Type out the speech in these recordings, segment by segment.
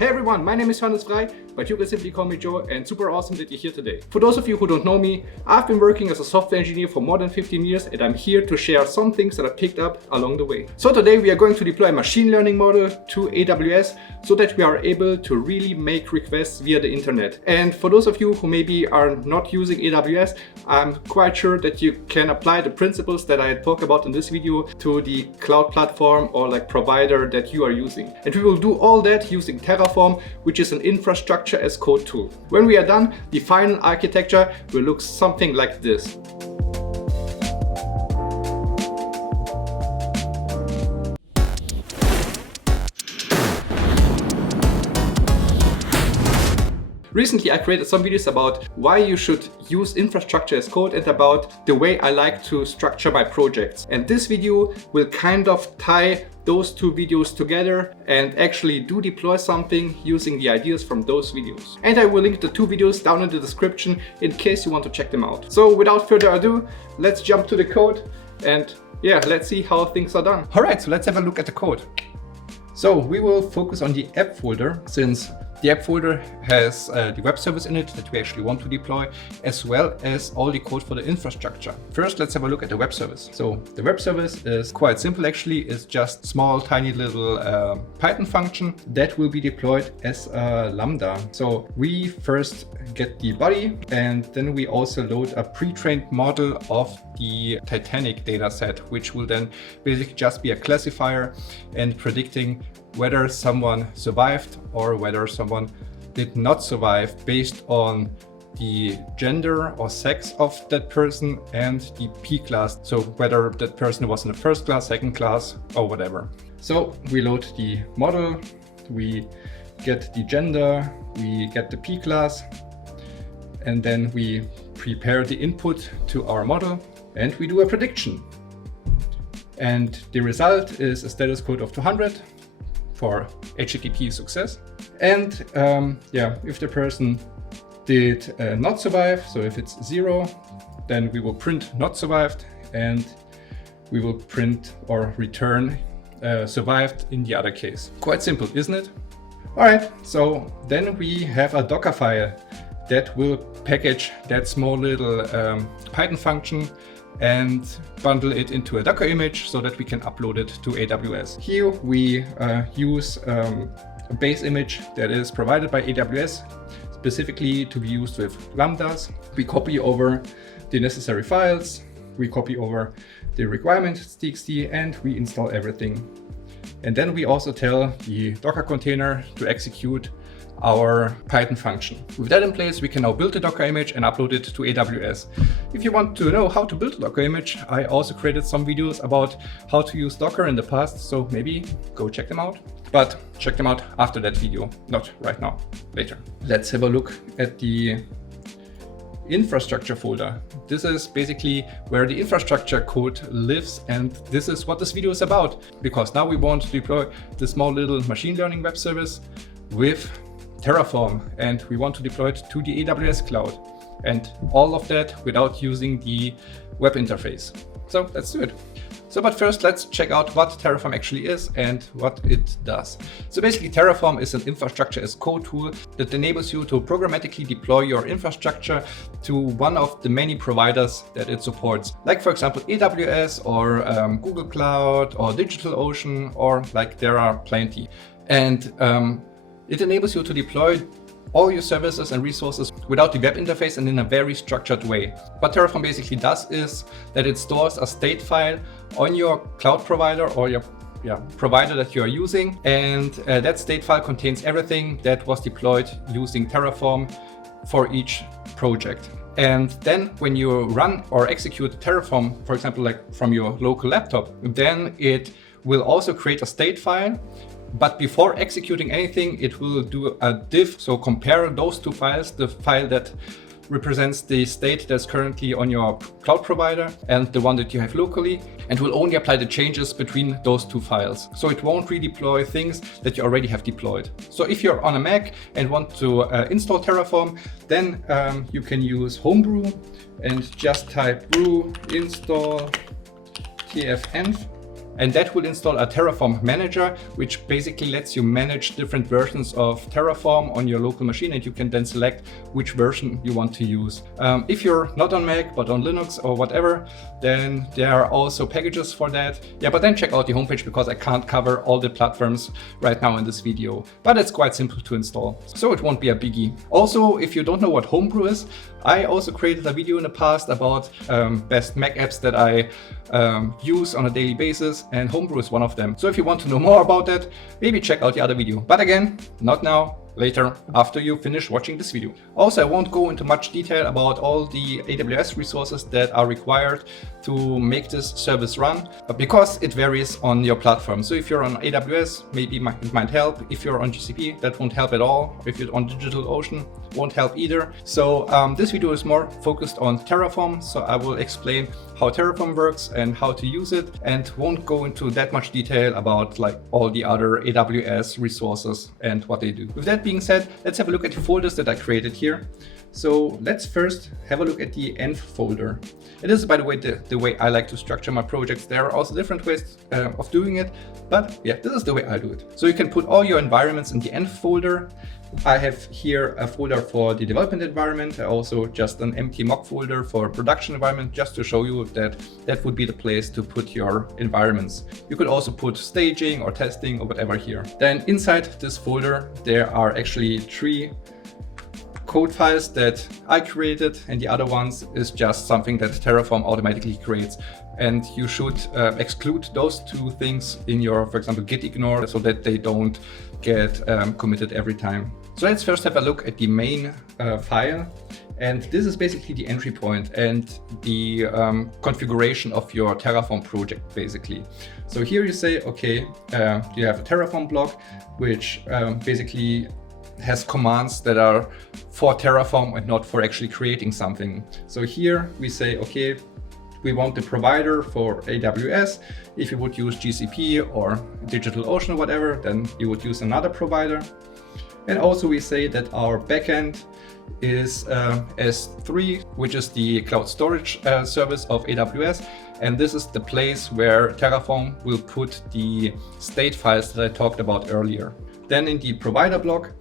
Hey everyone, my name is Hannes Frey, but you can simply call me Joe, and super awesome that you're here today. For those of you who don't know me, I've been working as a software engineer for more than 15 years and I'm here to share some things that I picked up along the way. So today we are going to deploy a machine learning model to AWS so that we are able to really make requests via the internet. And for those of you who maybe are not using AWS, I'm quite sure that you can apply the principles that I talk about in this video to the cloud platform or like provider that you are using. And we will do all that using Terraform, which is an infrastructure as code tool. When we are done, the final architecture will look something like this. Recently I created some videos about why you should use infrastructure as code and about the way I like to structure my projects. And this video will kind of tie those two videos together and actually do deploy something using the ideas from those videos. And I will link the two videos down in the description in case you want to check them out. So without further ado, let's jump to the code and yeah, let's see how things are done. All right, so let's have a look at the code. So we will focus on the app folder, since the app folder has the web service in it that we actually want to deploy, as well as all the code for the infrastructure. First, let's have a look at the web service. So the web service is quite simple actually. It's just small, tiny little Python function that will be deployed as a Lambda. So we first get the body and then we also load a pre-trained model of the Titanic data set, which will then basically just be a classifier and predicting whether someone survived or whether someone did not survive based on the gender or sex of that person and the P class. So whether that person was in the first class, second class, or whatever. So we load the model, we get the gender, we get the P class, and then we prepare the input to our model and we do a prediction. And the result is a status code of 200 for HTTP success. And if the person did not survive, so if it's 0, then we will print not survived and we will print or return survived in the other case. Quite simple, isn't it? All right, so then we have a Docker file that will package that small little Python function and bundle it into a Docker image so that we can upload it to AWS. Here we use a base image that is provided by AWS, specifically to be used with Lambdas. We copy over the necessary files, we copy over the requirements.txt, and we install everything. And then we also tell the Docker container to execute our Python function. With that in place, we can now build a Docker image and upload it to AWS. If you want to know how to build a Docker image, I also created some videos about how to use Docker in the past, so maybe go check them out. But check them out after that video, not right now, later. Let's have a look at the infrastructure folder. This is basically where the infrastructure code lives, and this is what this video is about, because now we want to deploy the small little machine learning web service with Terraform, and we want to deploy it to the AWS cloud, and all of that without using the web interface. So let's do it. So, but first let's check out what Terraform actually is and what it does. So basically Terraform is an infrastructure as code tool that enables you to programmatically deploy your infrastructure to one of the many providers that it supports. Like for example, AWS or Google Cloud or DigitalOcean, or like there are plenty. And it enables you to deploy all your services and resources without the web interface and in a very structured way. What Terraform basically does is that it stores a state file on your cloud provider or your provider that you are using, and that state file contains everything that was deployed using Terraform for each project. And then when you run or execute Terraform, for example, like from your local laptop, then it will also create a state file. But before executing anything, it will do a diff, so compare those two files, the file that represents the state that's currently on your cloud provider and the one that you have locally, and will only apply the changes between those two files. So it won't redeploy things that you already have deployed. So if you're on a Mac and want to install Terraform, then you can use Homebrew and just type brew install tfenv And that will install a Terraform manager, which basically lets you manage different versions of Terraform on your local machine, and you can then select which version you want to use. If you're not on Mac, but on Linux or whatever, then there are also packages for that. Yeah, but then check out the homepage because I can't cover all the platforms right now in this video. But it's quite simple to install, so it won't be a biggie. Also, if you don't know what Homebrew is, I also created a video in the past about best Mac apps that I use on a daily basis, and Homebrew is one of them. So if you want to know more about that, maybe check out the other video. But again, not now, later, after you finish watching this video. Also, I won't go into much detail about all the AWS resources that are required to make this service run, because it varies on your platform. So if you're on AWS, maybe it might help. If you're on GCP, that won't help at all. If you're on DigitalOcean, won't help either. So this video is more focused on Terraform. So I will explain how Terraform works and how to use it, and won't go into that much detail about like all the other AWS resources and what they do. With that being said, let's have a look at the folders that I created here. So let's first have a look at the env folder. It is, by the way, the way I like to structure my projects. There are also different ways of doing it, but yeah, this is the way I do it. So you can put all your environments in the env folder. I have here a folder for the development environment, also just an empty mock folder for production environment, just to show you that that would be the place to put your environments. You could also put staging or testing or whatever here. Then inside this folder, there are actually 3 code files that I created, and the other ones is just something that Terraform automatically creates. And you should exclude those 2 things in your, for example, git ignore, so that they don't get committed every time. So let's first have a look at the main file. And this is basically the entry point and the configuration of your Terraform project, basically. So here you say, okay, you have a Terraform block, which basically has commands that are for Terraform and not for actually creating something. So here we say, okay, we want the provider for AWS. If you would use GCP or DigitalOcean or whatever, then you would use another provider. And also we say that our backend is S3, which is the cloud storage service of AWS. And this is the place where Terraform will put the state files that I talked about earlier. Then in the provider block,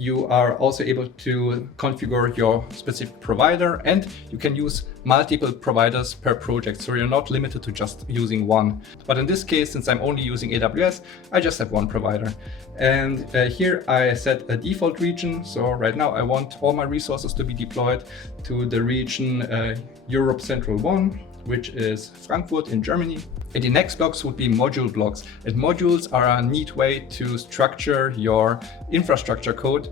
you are also able to configure your specific provider, and you can use multiple providers per project. So you're not limited to just using one. But in this case, since I'm only using AWS, I just have one provider. And here I set a default region. So right now I want all my resources to be deployed to the region Europe Central 1, which is Frankfurt in Germany. And the next blocks would be module blocks. And modules are a neat way to structure your infrastructure code,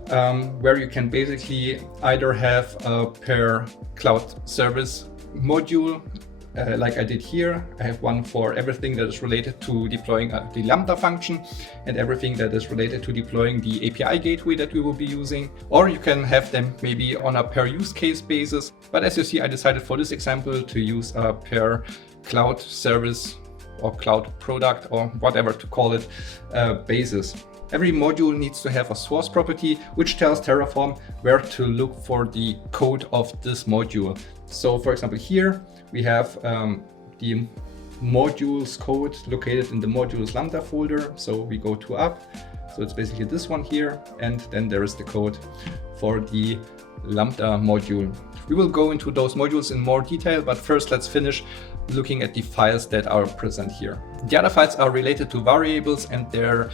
where you can basically either have a per cloud service module, like I did here. I have one for everything that is related to deploying the Lambda function and everything that is related to deploying the API gateway that we will be using. Or you can have them maybe on a per use case basis. But as you see, I decided for this example to use a per cloud service or cloud product or whatever to call it basis. Every module needs to have a source property, which tells Terraform where to look for the code of this module. So for example, here we have the modules code located in the modules Lambda folder. So we go to up. So it's basically this one here. And then there is the code for the Lambda module. We will go into those modules in more detail, but first let's finish looking at the files that are present here. The other files are related to variables and their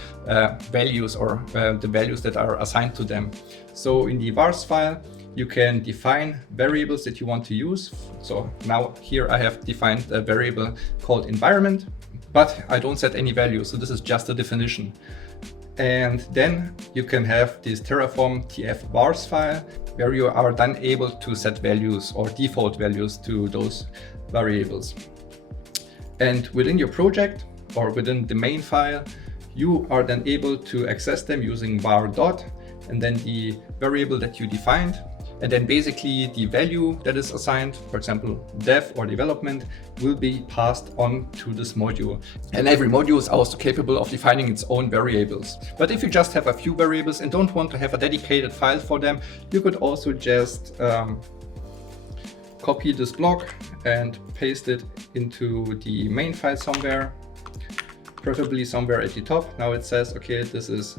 values, or the values that are assigned to them. So in the vars file, you can define variables that you want to use. So now here I have defined a variable called environment, but I don't set any values. So this is just a definition. And then you can have this Terraform tf vars file, where you are then able to set values or default values to those variables. And within your project or within the main file, you are then able to access them using var dot and then the variable that you defined. And then basically the value that is assigned, for example, dev or development, will be passed on to this module. And every module is also capable of defining its own variables. But if you just have a few variables and don't want to have a dedicated file for them, you could also just copy this block and paste it into the main file somewhere. preferably somewhere at the top. Now it says, okay, this is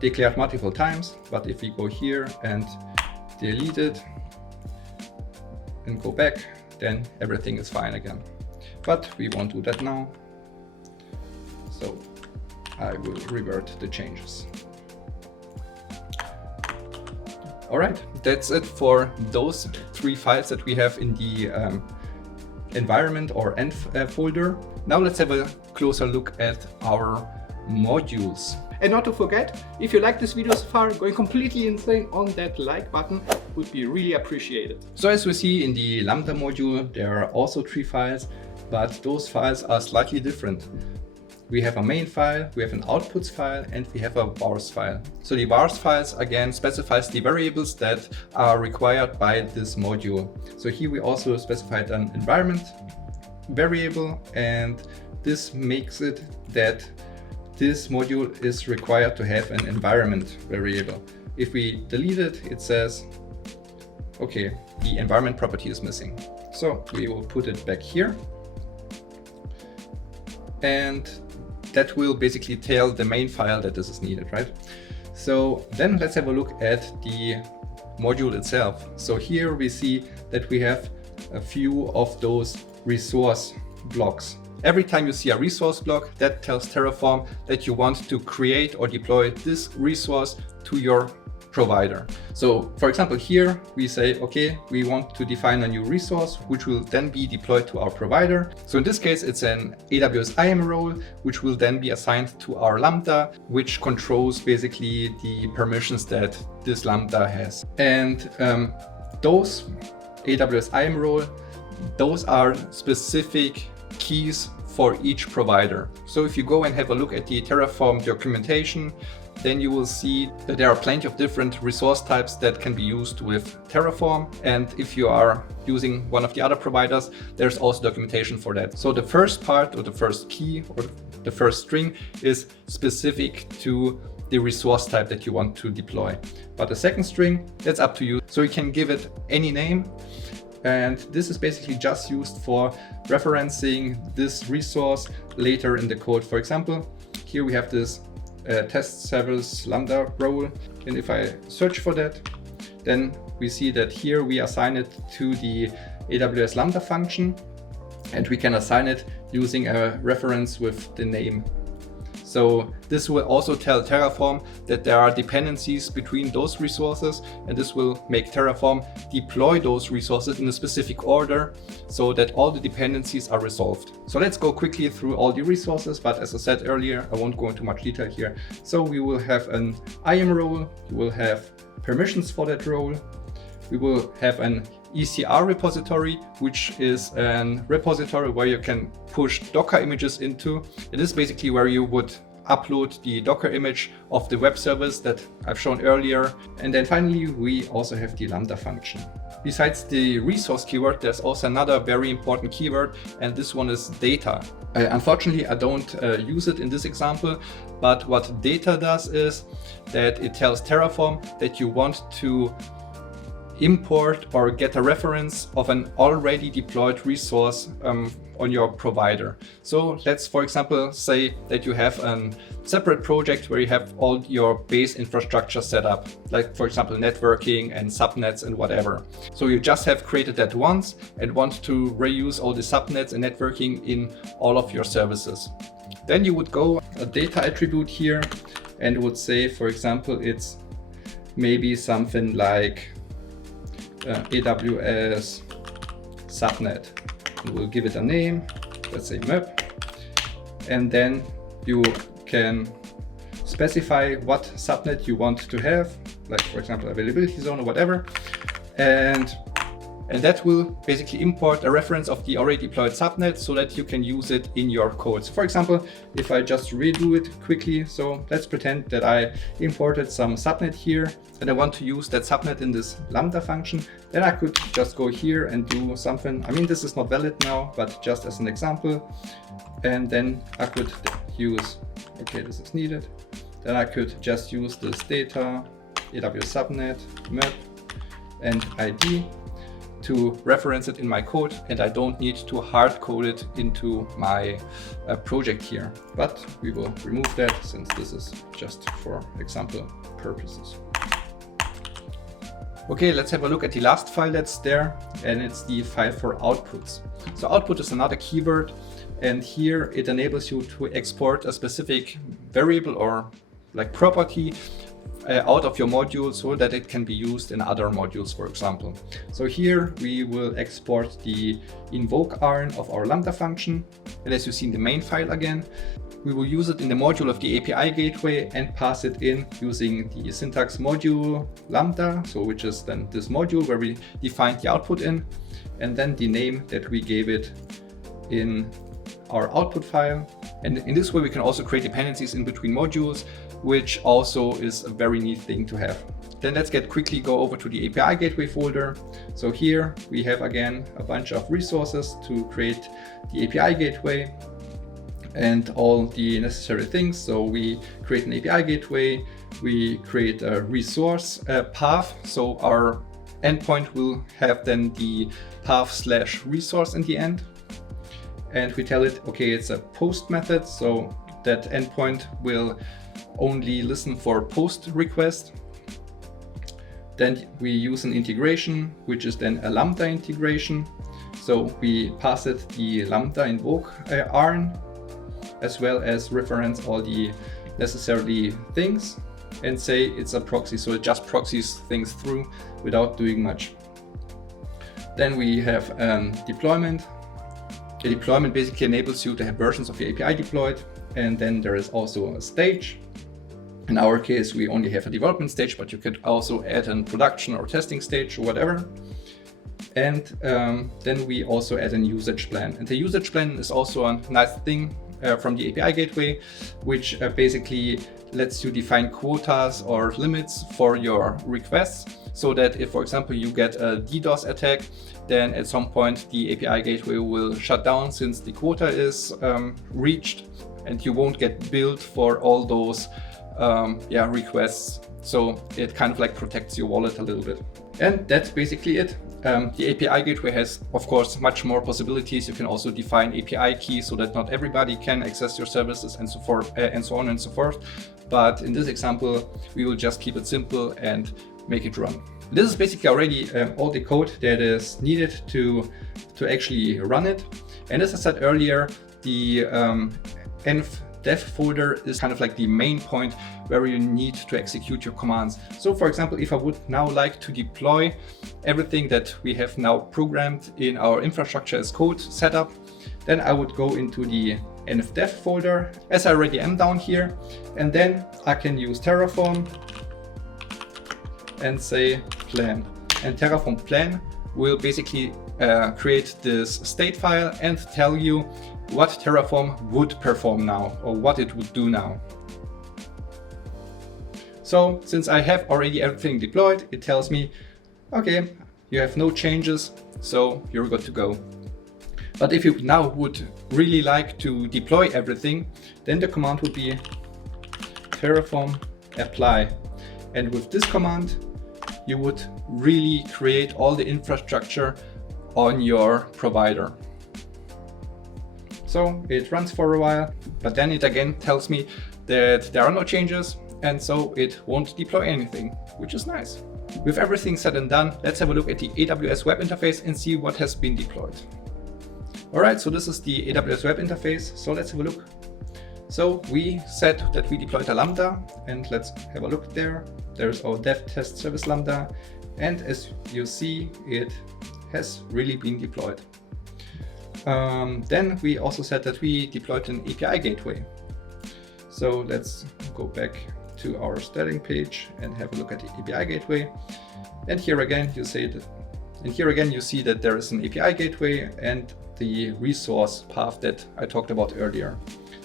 declared multiple times, but if we go here and delete it and go back, then everything is fine again. But we won't do that now. So I will revert the changes. All right, that's it for those 3 files that we have in the environment or env folder. Now let's have a closer look at our modules. And not to forget, if you like this video so far, going completely insane on that like button would be really appreciated. So as we see in the Lambda module, there are also 3 files, but those files are slightly different. We have a main file, we have an outputs file, and we have a vars file. So the vars files again specifies the variables that are required by this module. So here we also specified an environment variable, and this makes it that this module is required to have an environment variable. If we delete it, it says, okay, the environment property is missing. So we will put it back here. And that will basically tell the main file that this is needed, right? So then let's have a look at the module itself. So here we see that we have a few of those resource blocks. Every time you see a resource block, that tells Terraform that you want to create or deploy this resource to your provider. So for example, here we say, okay, we want to define a new resource, which will then be deployed to our provider. So in this case, it's an AWS IAM role, which will then be assigned to our Lambda, which controls basically the permissions that this Lambda has. And those AWS IAM role, those are specific keys for each provider. So if you go and have a look at the Terraform documentation, then you will see that there are plenty of different resource types that can be used with Terraform. And if you are using one of the other providers, there's also documentation for that. So the first part, or the first key, or the first string is specific to the resource type that you want to deploy. But the second string, that's up to you. So you can give it any name. And this is basically just used for referencing this resource later in the code. For example, here we have this test service Lambda role. And if I search for that, then we see that here we assign it to the AWS Lambda function, and we can assign it using a reference with the name. So this will also tell Terraform that there are dependencies between those resources, and this will make Terraform deploy those resources in a specific order so that all the dependencies are resolved. So let's go quickly through all the resources, but as I said earlier, I won't go into much detail here. So we will have an IAM role, we will have permissions for that role, we will have an ECR repository, which is a repository where you can push Docker images into. It is basically where you would upload the Docker image of the web service that I've shown earlier. And then finally, we also have the Lambda function. Besides the resource keyword, there's also another very important keyword, and this one is data. Unfortunately, I don't use it in this example, but what data does is that it tells Terraform that you want to import or get a reference of an already deployed resource on your provider. So let's, for example, say that you have a separate project where you have all your base infrastructure set up, like for example, networking and subnets and whatever. So you just have created that once and want to reuse all the subnets and networking in all of your services. Then you would go a data attribute here and would say, for example, it's maybe something like AWS subnet. We'll give it a name, let's say map, and then you can specify what subnet you want to have, like for example availability zone or whatever, and that will basically import a reference of the already deployed subnet so that you can use it in your code. So for example, if I just redo it quickly, so let's pretend that I imported some subnet here and I want to use that subnet in this Lambda function, then I could just go here and do something. I mean, this is not valid now, but just as an example. And then I could use, okay, this is needed. Then I could just use this data, AWS subnet, map, and ID. to reference it in my code, and I don't need to hard code it into my project here. But we will remove that since this is just for example purposes. Okay, let's have a look at the last file that's there, and it's the file for outputs. So output is another keyword, and here it enables you to export a specific variable or like property out of your module so that it can be used in other modules, for example. So here we will export the invoke arn of our Lambda function, and as you see in the main file again, we will use it in the module of the API gateway and pass it in using the syntax module Lambda, so which is then this module where we define the output in, and then the name that we gave it in our output file. And in this way we can also create dependencies in between modules, which also is a very neat thing to have. Then let's quickly go over to the API gateway folder. So here we have again a bunch of resources to create the API gateway and all the necessary things. So we create an API gateway, we create a resource path. So our endpoint will have then the path/resource in the end. And we tell it, okay, it's a post method. So that endpoint will only listen for post request. Then we use an integration, which is then a Lambda integration. So we pass it the Lambda invoke arn, as well as reference all the necessary things and say it's a proxy. So it just proxies things through without doing much. Then we have deployment. The deployment basically enables you to have versions of your API deployed. And then there is also a stage. In our case, we only have a development stage, but you could also add a production or testing stage or whatever. And then we also add a usage plan. And the usage plan is also a nice thing from the API gateway, which basically lets you define quotas or limits for your requests, so that if, for example, you get a DDoS attack, then at some point the API gateway will shut down since the quota is reached, and you won't get billed for all those requests. So it kind of like protects your wallet a little bit. And that's basically it. The API gateway has, of course, much more possibilities. You can also define API keys so that not everybody can access your services and so forth, and so on and so forth. But in this example, we will just keep it simple and make it run. This is basically already all the code that is needed to actually run it. And as I said earlier, the env dev folder is kind of like the main point where you need to execute your commands. So for example, if I would now like to deploy everything that we have now programmed in our infrastructure as code setup, then I would go into the env dev folder, as I already am down here, and then I can use Terraform and say plan. And Terraform plan will basically create this state file and tell you what Terraform would perform now, or what it would do now. So since I have already everything deployed, it tells me, okay, you have no changes, so you're good to go. But if you now would really like to deploy everything, then the command would be Terraform apply. And with this command, you would really create all the infrastructure on your provider. So it runs for a while, but then it again tells me that there are no changes, and so it won't deploy anything, which is nice. With everything said and done, let's have a look at the AWS web interface and see what has been deployed. All right, so this is the AWS web interface. So let's have a look. So we said that we deployed a Lambda, and let's have a look there. There's our dev test service Lambda. And as you see, it has really been deployed. Then we also said that we deployed an API gateway. So let's go back to our starting page and have a look at the API gateway. And here again, you see that there is an API gateway and the resource path that I talked about earlier.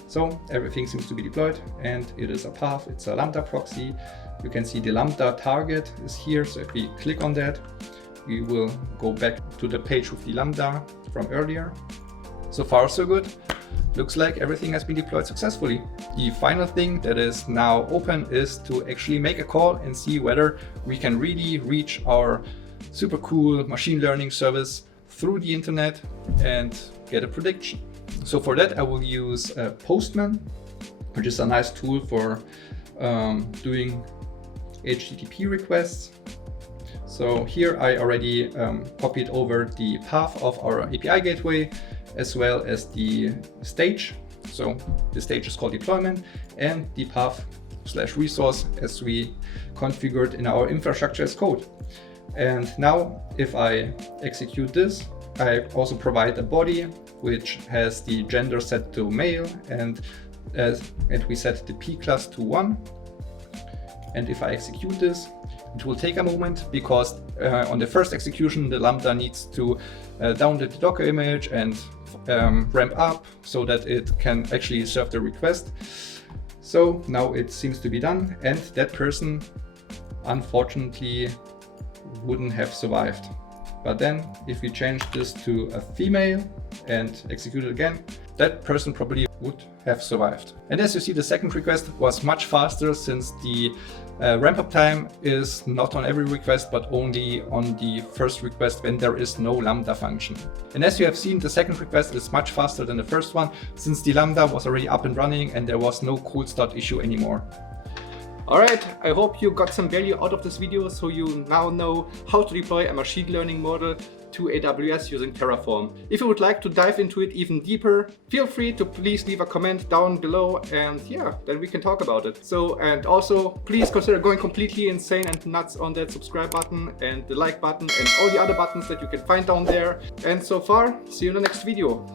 So everything seems to be deployed, and it is a path. It's a Lambda proxy. You can see the Lambda target is here. So if we click on that, we will go back to the page with the Lambda from earlier. So far, so good. Looks like everything has been deployed successfully. The final thing that is now open is to actually make a call and see whether we can really reach our super cool machine learning service through the internet and get a prediction. So for that, I will use Postman, which is a nice tool for doing HTTP requests. So here I already copied over the path of our API gateway as well as the stage. So the stage is called deployment, and the path/resource as we configured in our infrastructure as code. And now if I execute this, I also provide a body which has the gender set to male, and we set the P class to 1. And if I execute this, it will take a moment because on the first execution, the Lambda needs to download the Docker image and ramp up so that it can actually serve the request. So now it seems to be done, and that person unfortunately wouldn't have survived. But then if we change this to a female and execute it again, that person probably would have survived. And as you see, the second request was much faster, since the ramp-up time is not on every request, but only on the first request when there is no Lambda function. And as you have seen, the second request is much faster than the first one, since the Lambda was already up and running and there was no cold start issue anymore. Alright, I hope you got some value out of this video, so you now know how to deploy a machine learning model to AWS using Terraform. If you would like to dive into it even deeper, feel free to please leave a comment down below, and yeah, then we can talk about it. So, and also please consider going completely insane and nuts on that subscribe button and the like button and all the other buttons that you can find down there. And so far, see you in the next video.